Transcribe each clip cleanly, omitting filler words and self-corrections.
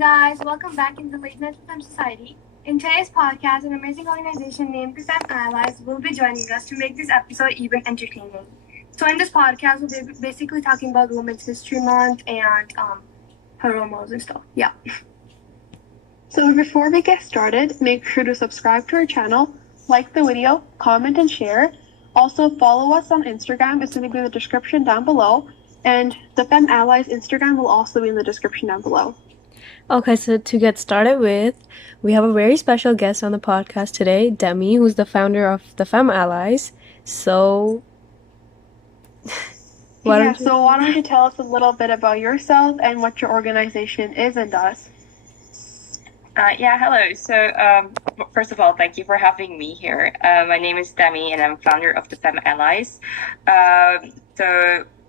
guys, welcome back in the Late Night with FemSociety. In today's podcast, an amazing organization named the Femallies will be joining us to make this episode even entertaining. So in this podcast, we'll be basically talking about Women's History Month and hormones and stuff. Yeah. So before we get started, make sure to subscribe to our channel, like the video, comment and share. Also follow us on Instagram. It's going to be in the description down below. And the Femallies Instagram will also be in the description down below. Okay, so to get started with, we have a very special guest on the podcast today, Demi, who's the founder of the Femallies. So, why don't you tell us a little bit about yourself and what your organization is and does? Hello. So, first of all, thank you for having me here. My name is Demi, and I'm founder of the Femallies.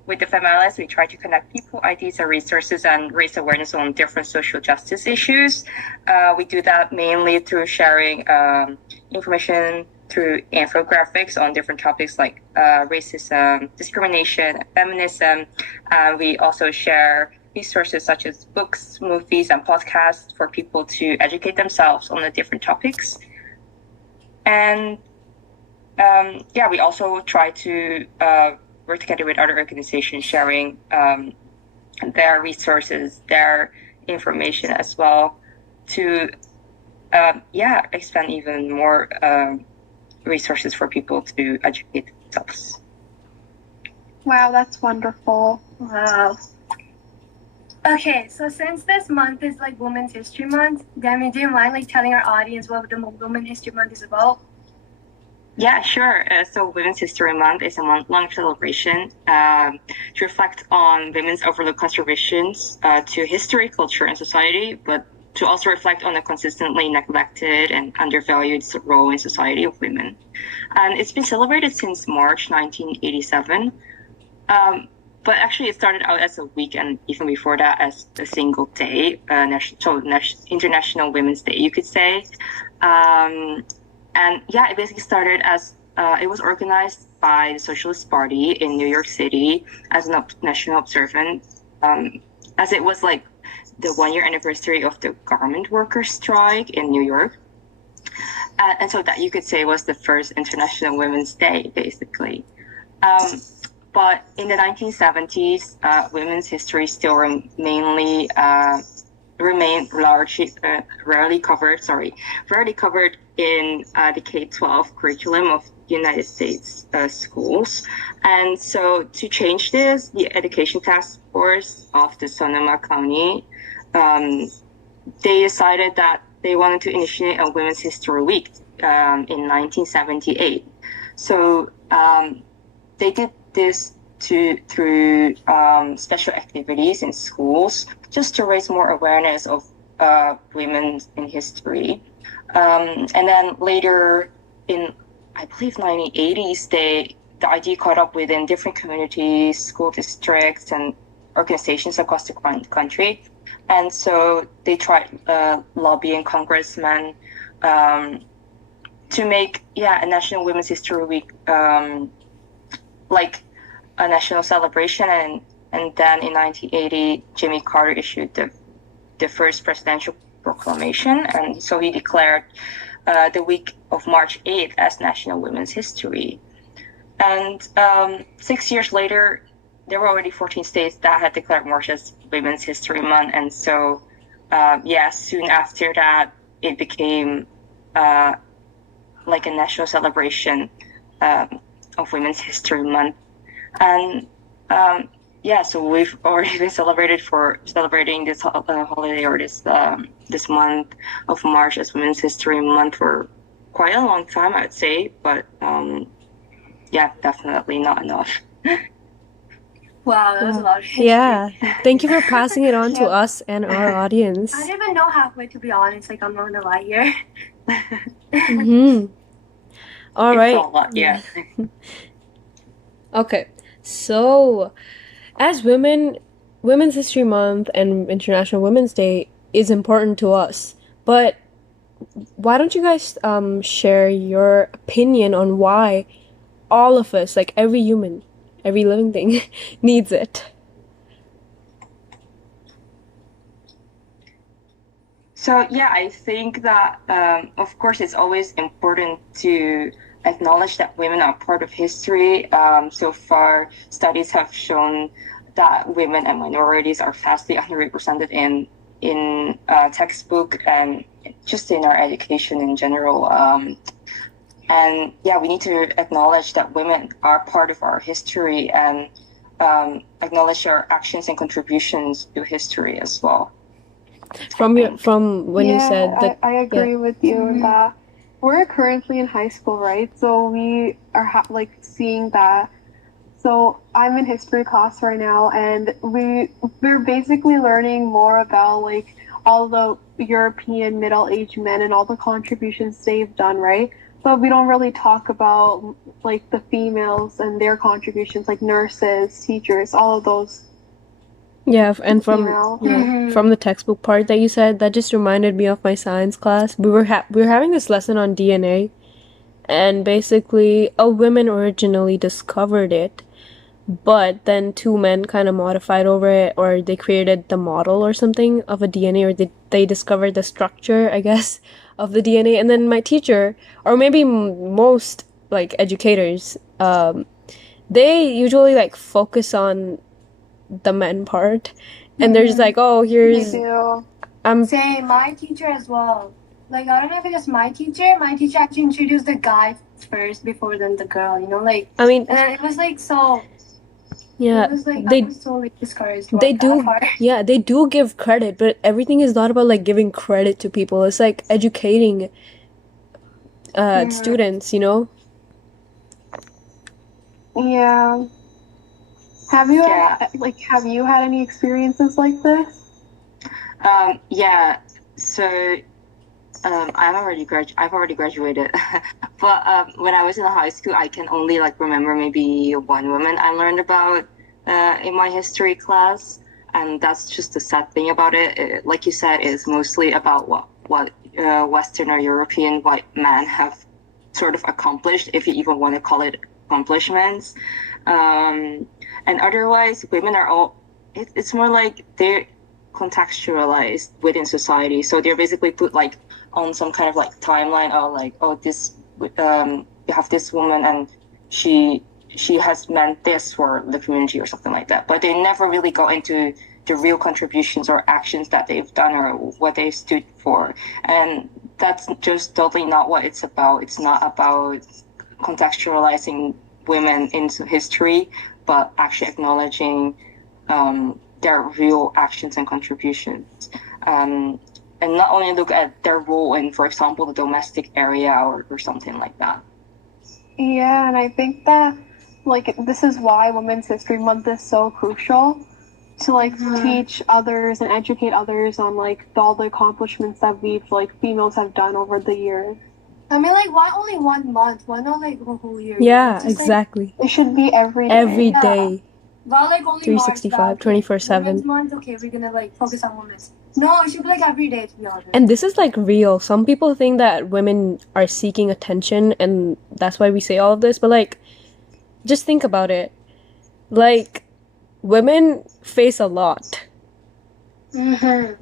With the Femallies, we try to connect people, ideas, and resources and raise awareness on different social justice issues. We do that mainly through sharing information through infographics on different topics like racism, discrimination, feminism. We also share resources such as books, movies, and podcasts for people to educate themselves on the different topics. And we also try to work together with other organizations, sharing their resources, their information as well, to expand even more resources for people to educate themselves. Wow, that's wonderful. Wow. Okay, so since this month is like Women's History Month, Demi, do you mind telling our audience what the Women's History Month is about? Yeah, sure. So Women's History Month is a month-long celebration to reflect on women's overlooked contributions to history, culture, and society, but to also reflect on the consistently neglected and undervalued role in society of women. And it's been celebrated since March 1987. But actually, it started out as a week, and even before that, as a single day, International Women's Day, you could say. It basically started as it was organized by the Socialist Party in New York City as a national observance, as it was like the 1-year anniversary of the garment workers' strike in New York. And so that you could say was the first International Women's Day, basically. But in the 1970s, women's history still remained rarely covered in the K-12 curriculum of United States schools. And so to change this, the Education Task Force of the Sonoma County, they decided that they wanted to initiate a Women's History Week in 1978. So they did this through special activities in schools just to raise more awareness of women in history. And then later in, I believe, 1980s, the idea caught up within different communities, school districts, and organizations across the country. And so they tried lobbying congressmen to make a National Women's History Week like a national celebration. And then in 1980, Jimmy Carter issued the first presidential proclamation, and so he declared the week of March 8th as National Women's History. And 6 years later, there were already 14 states that had declared March as Women's History Month, and so soon after that, it became like a national celebration of Women's History Month. And so we've already been celebrating this holiday or this month of March as Women's History Month for quite a long time, I would say, but definitely not enough. Wow, that was a lot of history. Yeah, thank you for passing it on to us and our audience. I didn't even know halfway, to be honest. I'm not gonna lie here. Mm-hmm. All right. It's a lot, yeah. Okay, so as Women's History Month and International Women's Day is important to us, but why don't you guys share your opinion on why all of us, like every human, every living thing, needs it? So yeah, I think that of course it's always important to acknowledge that women are part of history. So far, studies have shown that women and minorities are vastly underrepresented in textbook and just in our education in general. And yeah, we need to acknowledge that women are part of our history and acknowledge our actions and contributions to history as well. From when you said that, I agree with you in that we're currently in high school, right? So we are like seeing that. So I'm in history class right now, and we're basically learning more about like all the European middle-aged men and all the contributions they've done, right? But we don't really talk about like the females and their contributions, like nurses, teachers, all of those. yeah, and from Female. from the textbook part that you said, that just reminded me of my science class. We were having this lesson on DNA, and basically, women originally discovered it, but then two men kind of modified over it, or they created the model or something of a DNA, or they discovered the structure, I guess, of the DNA. And then my teacher, or maybe most like educators, they usually like focus on the men part, and they're just like, oh, They here's do. Same, my teacher as well. Like, I don't know if it was my teacher. My teacher actually introduced the guy first before then the girl, you know, like, I mean, and then it was like so. yeah, It was like I they was so like, discouraged. they about do that part. yeah, they do give credit, but everything is not about like giving credit to people. It's like educating students, you know. Yeah. Have you Yeah. have you had any experiences like this? Yeah. So I've already graduated, but when I was in high school, I can only like remember maybe one woman I learned about in my history class, and that's just the sad thing about it. Like you said, it's mostly about what Western or European white men have sort of accomplished, if you even want to call it accomplishments. And otherwise, women are all. It's more like they're contextualized within society, so they're basically put like on some kind of like timeline of like, oh, this you have this woman and she has meant this for the community or something like that, but they never really go into the real contributions or actions that they've done or what they stood for. And that's just totally not what it's about. It's not about contextualizing women into history, but actually acknowledging their real actions and contributions. And not only look at their role in, for example, the domestic area or something like that. Yeah, and I think that like this is why Women's History Month is so crucial to like teach others and educate others on like all the accomplishments that we've like females have done over the years. I mean, like, why only 1 month? Why not like a whole year? Yeah, It's just, exactly. It should be every day. Every day. Well, like only 365, March, 24/7. Women's Month, okay, we're gonna like focus on women's. No, it should be like every day, to be honest. And this is like real. Some people think that women are seeking attention and that's why we say all of this, but like just think about it. Like women face a lot. Mm-hmm.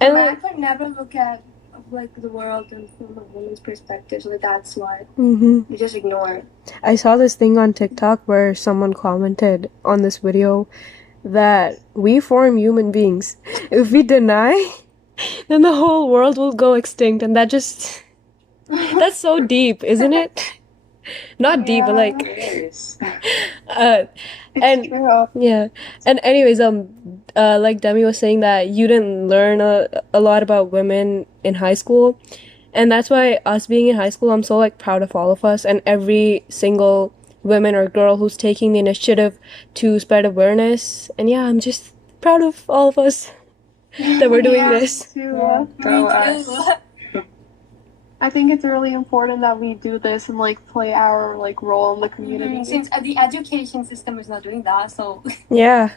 And Man could never look at like the world from a woman's perspective, so that's why you just ignore it. I saw this thing on TikTok where someone commented on this video that we form human beings. If we deny, then the whole world will go extinct, and that just that's so deep, isn't it? Not deep, but like Yes. and True. yeah. And anyways, like Demi was saying that you didn't learn a lot about women in high school, and that's why us being in high school, I'm so like proud of all of us and every single woman or girl who's taking the initiative to spread awareness. And yeah, I'm just proud of all of us that we're doing this. Too. Go us. I think it's really important that we do this and like play our like role in the community. Since the education system is not doing that, so Yeah.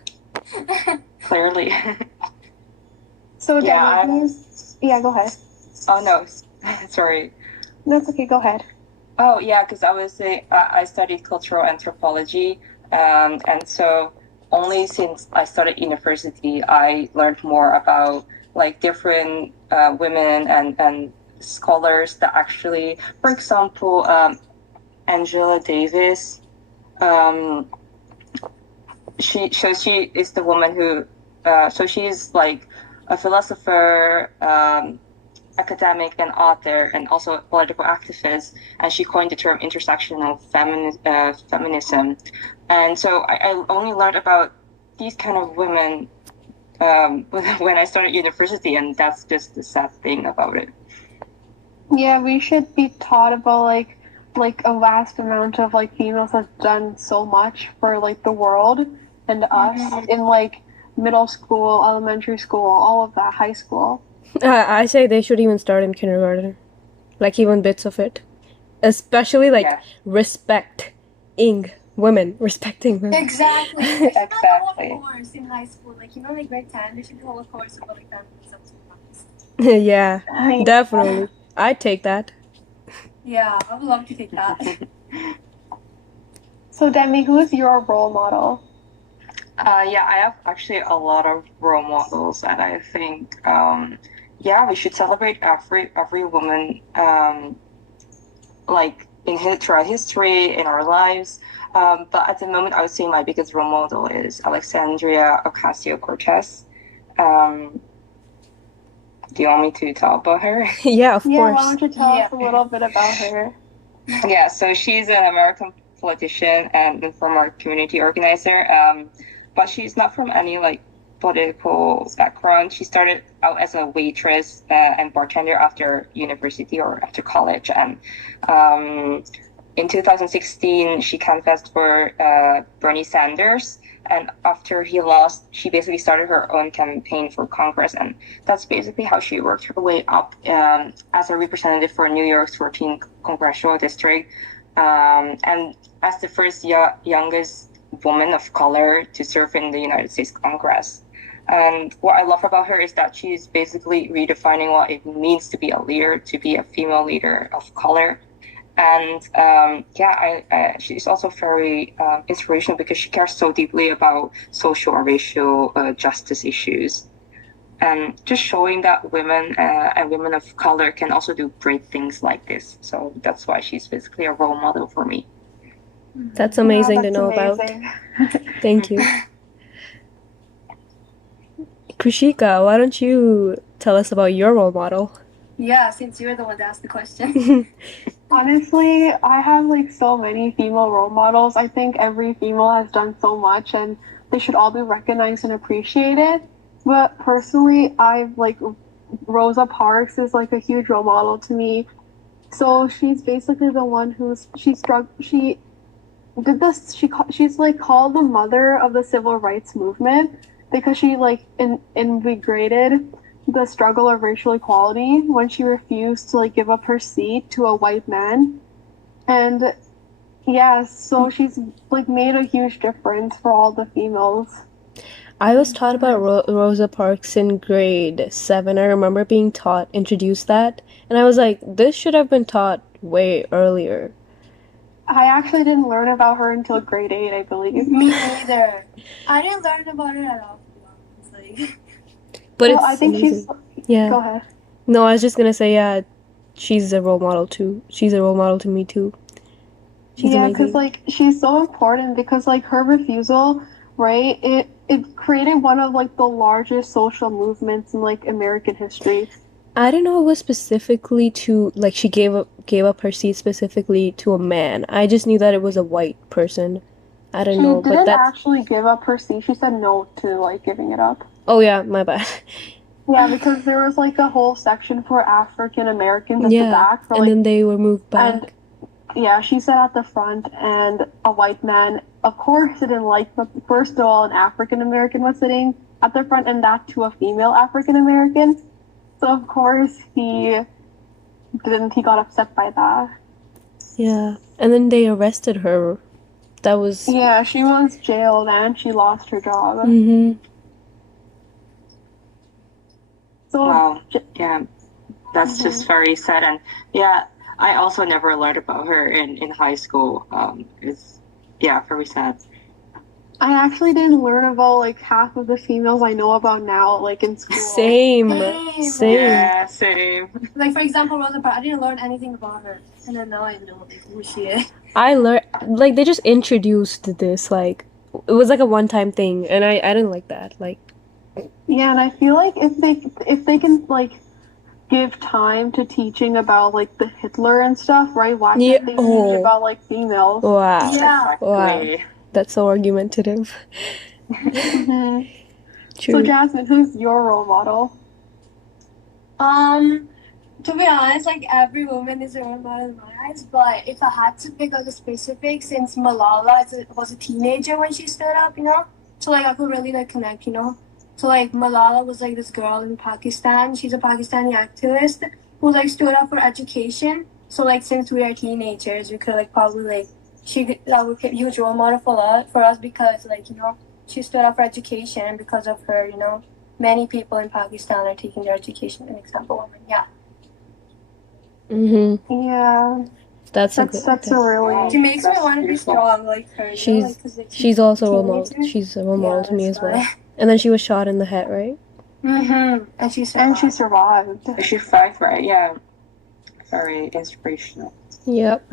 Clearly. So Yeah, yeah, go ahead. Oh no, sorry. That's okay. Go ahead. Oh yeah, because I studied cultural anthropology, and so only since I started university I learned more about like different women and scholars that actually, for example, Angela Davis. She is the woman who so she's like a philosopher, academic and author, and also a political activist, and she coined the term intersectional feminism. And so I only learned about these kind of women when I started university, and that's just the sad thing about it. Yeah, we should be taught about like a vast amount of like females have done so much for like the world and us in like middle school, elementary school, all of that, high school. I say they should even start in kindergarten, like even bits of it, especially like Yeah. respecting women. Exactly. They should have a whole course in high school, like like grade 10. They should do a whole course about like that. Yeah, definitely. I'd take that. Yeah, I would love to take that. So Demi, who is your role model? Yeah, I have actually a lot of role models, and I think yeah, we should celebrate every woman like throughout history in our lives. But at the moment, I would say my biggest role model is Alexandria Ocasio-Cortez. Do you want me to talk about her? Yeah, of Yeah, course. why don't you tell us a little bit about her? Yeah, so she's an American politician and former community organizer. But she's not from any like political background. She started out as a waitress and bartender after university or after college, and in 2016 she canvassed for Bernie Sanders. And after he lost, she basically started her own campaign for Congress, and that's basically how she worked her way up as a representative for New York's 14th congressional district, and as the first youngest woman of color to serve in the United States Congress. And what I love about her is that she's basically redefining what it means to be a leader, to be a female leader of color. And yeah, she's also very inspirational because she cares so deeply about social or racial justice issues, and just showing that women and women of color can also do great things like this. So that's why she's basically a role model for me. That's amazing to know amazing. about. Thank you. Krishika, why don't you tell us about your role model? Yeah, since you're the one that asked the question. Honestly, I have like so many female role models. I think every female has done so much and they should all be recognized and appreciated. But personally, I've like Rosa Parks is like a huge role model to me. So she's basically the one she's like called the mother of the civil rights movement because she like invigorated the struggle of racial equality when she refused to like give up her seat to a white man. And yeah, so she's like made a huge difference for all the females. I was taught about Rosa Parks in grade 7. I remember being introduced that, and I was like, this should have been taught way earlier. I actually didn't learn about her until grade 8, I believe. Me neither. I didn't learn about it at all. But I think amazing. Yeah. Go ahead. No, I was just gonna say, yeah, she's a role model too. She's a role model to me too. She's amazing. Because like she's so important because like her refusal, right? It created one of like the largest social movements in like American history. I didn't know it was specifically to like she gave up her seat specifically to a man. I just knew that it was a white person. I don't know, but she didn't actually give up her seat. She said no to like giving it up. Oh yeah, my bad. Yeah, because there was like a whole section for African Americans at the back. And then they were moved back. And yeah, she sat at the front, and a white man, of course, didn't like. But first of all, an African American was sitting at the front, and that to a female African American. So of course he didn't. He got upset by that. Yeah, and then they arrested her. That was. Yeah, she was jailed and she lost her job. Mm-hmm. So, wow. Yeah, that's just very sad. And yeah, I also never learned about her in high school. It's very sad. I actually didn't learn about like half of the females I know about now, like in school. Same. Yeah, same. Like for example, Rosa Parks. I didn't learn anything about her, and then now I know who she is. I learned, like, they just introduced this, like, it was like a one-time thing, and I didn't like that. Like, Yeah, and I feel like if they can like give time to teaching about like the Hitler and stuff, right? Why Yeah, can't they oh. teach about like females? wow. Yeah. Exactly. That's so argumentative. Mhm. True. So Jasmine, who's your role model? To be honest, like every woman is a role model in my eyes. But if I had to pick like a specific, since Malala was a teenager when she stood up, so like I could really like connect, So like Malala was like this girl in Pakistan. She's a Pakistani activist who like stood up for education. So like since we are teenagers, we could like probably like that would be a huge role model for us because like she stood up for education, and because of her, many people in Pakistan are taking their education an example woman. Yeah. Mm-hmm. Yeah, That's a really. She makes me That's want to be beautiful. strong like her. She's also a role model. She's a role model to me as well. And then she was shot in the head, right? Mm-hmm. And she survived. She survived. She 5, right? Yeah. Very inspirational. Yep.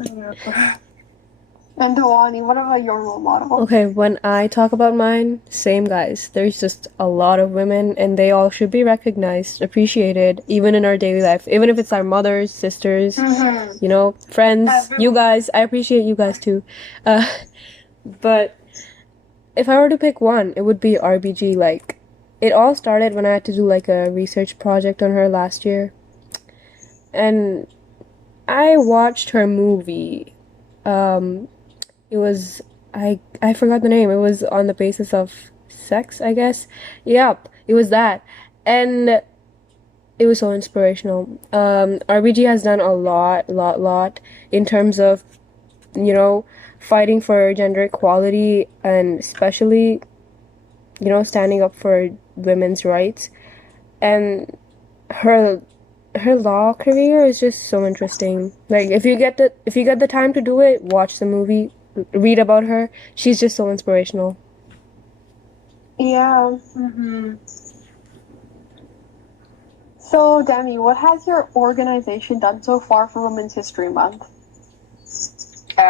And Dewani, what about your role model? Okay, when I talk about mine, same guys. There's just a lot of women, and they all should be recognized, appreciated, even in our daily life. Even if it's our mothers, sisters, friends, you guys. I appreciate you guys too. But if I were to pick one, it would be RBG. Like, it all started when I had to do like a research project on her last year. And I watched her movie. It was I forgot the name. It was on the basis of sex, I guess. Yep, it was that. And it was so inspirational. RBG has done a lot in terms of, fighting for gender equality and especially, standing up for women's rights. And her law career is just so interesting. Like if you get the time to do it, watch the movie, read about her. She's just so inspirational. Yeah. Mm-hmm. So, Demi, what has your organization done so far for Women's History Month?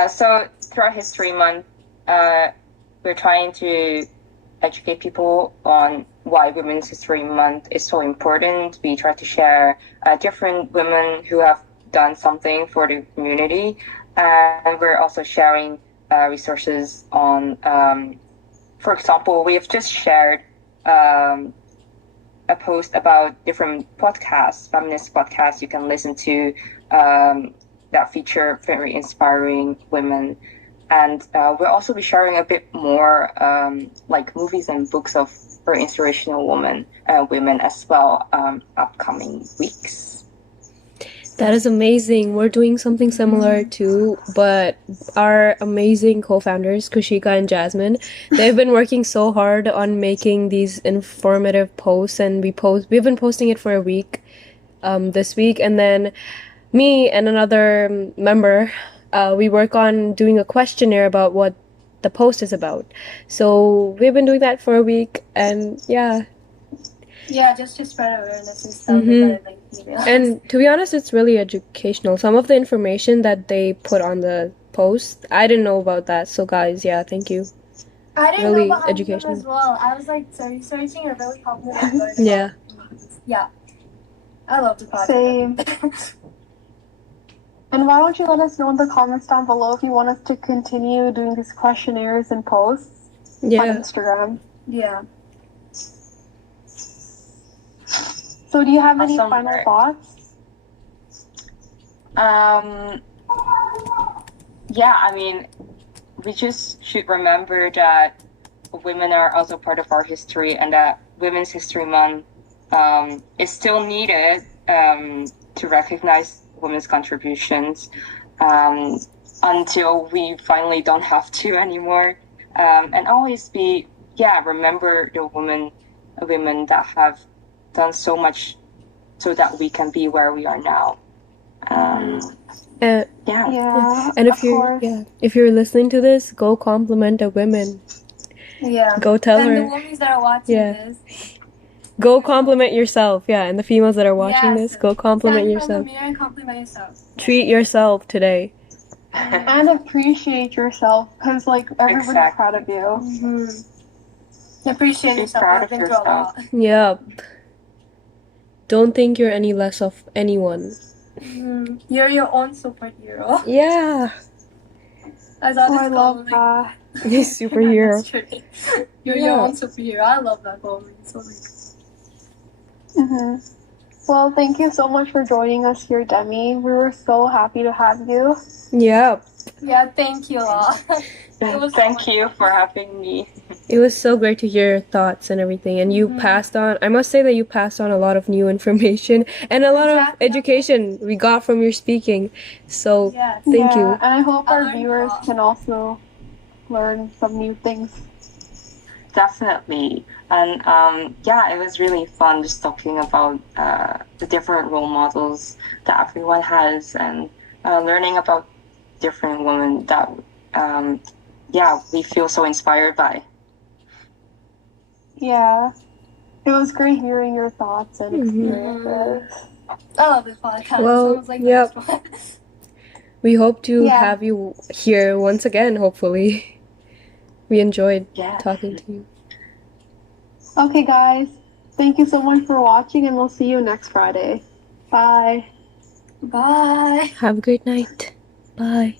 So throughout History Month, we're trying to educate people on why Women's History Month is so important. We try to share different women who have done something for the community, and we're also sharing resources on, for example, we have just shared a post about different podcasts, feminist podcasts you can listen to that feature very inspiring women. And we'll also be sharing a bit more like movies and books of very inspirational women as well upcoming weeks. That is amazing. We're doing something similar too, but our amazing co-founders, Kushika and Jasmine, they've been working so hard on making these informative posts, and we've been posting it for a week this week, and then me and another member, we work on doing a questionnaire about what the post is about. So we've been doing that for a week, and yeah. Yeah, just to spread awareness and stuff. Mm-hmm. And to be honest, it's really educational. Some of the information that they put on the post, I didn't know about that. So guys, yeah, thank you. I didn't really know about educational as well. I was like researching and really helped me learn. Yeah. Yeah. I love the podcast. Same. And why don't you let us know in the comments down below if you want us to continue doing these questionnaires and posts on Instagram. Yeah. So do you have any final thoughts? Yeah, I mean, we just should remember that women are also part of our history, and that Women's History Month is still needed to recognize women's contributions until we finally don't have to anymore. And always remember the women that have done so much so that we can be where we are now. Yeah. And if you're listening to this, go compliment a woman. Yeah. Go tell And the her. women that are watching Yeah. this, Go compliment yourself. Yeah, and the females that are watching yes, this, go compliment stand in front of yourself. the mirror and compliment yourself. Treat yourself today. And appreciate yourself because, like, everybody's Exactly. proud of you. Mm-hmm. Appreciate Be yourself. proud You've of been through a yourself. lot. Yep. Don't think you're any less of anyone. You're your own superhero. Yeah. I Oh, saw I this love quote that. Superhero. yesterday. You're your Yeah. own superhero. I love that quote. It's so nice. Well, thank you so much for joining us here, Demi. We were so happy to have you. Yep. Yeah, thank you all. was so Thank much you fun. for having me. It was so great to hear your thoughts and everything. And you passed on, I must say that you passed on a lot of new information and a lot of Exactly. education we got from your speaking. So Yes. thank Yeah, you. and I hope I our learned a viewers lot. can also learn some new things. Definitely. And yeah, it was really fun just talking about the different role models that everyone has and learning about different women that, yeah, we feel so inspired by. Yeah, it was great hearing your thoughts and experiences. I love this podcast. Well, It sounds like yep. the next one. We hope to Yeah. have you here once again, hopefully. We enjoyed Yeah. talking to you. Okay, guys, thank you so much for watching, and we'll see you next Friday. Bye. Bye. Have a great night. Bye.